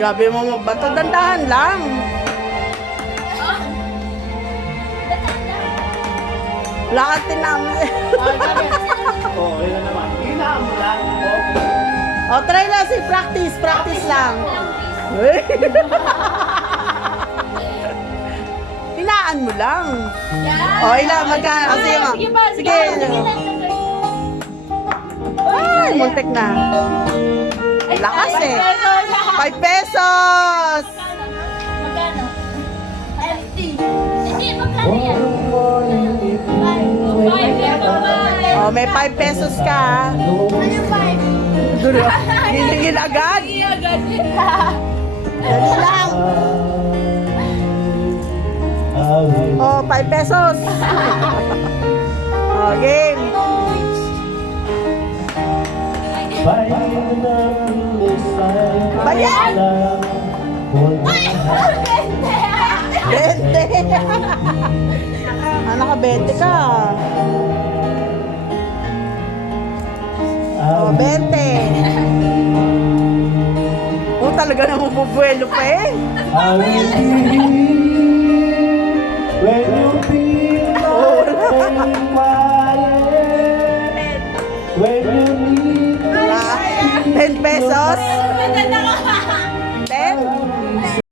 Grabe mo magbato. Dandahan lang. Wala kang tinami. Oo, yun na naman. Hinaan mo lang. O, try na si practice. Practice lang. Hinaan mo lang. O, ilan? Magkano? O, sige mo. Sige. Ay, muntik na. Lakas eh. 5 pesos! Magkano? Empty. Hindi, magkano yan? 5. O, may 5 pesos ka. Ano 5? Hingin agad. Agad. Dali lang. O, 5 pesos. O, game. Bayan! 20. Ano ka, 20 ka? O, 20. O, talaga namang bubuelo pa eh. When you feel when you need 10 pesos.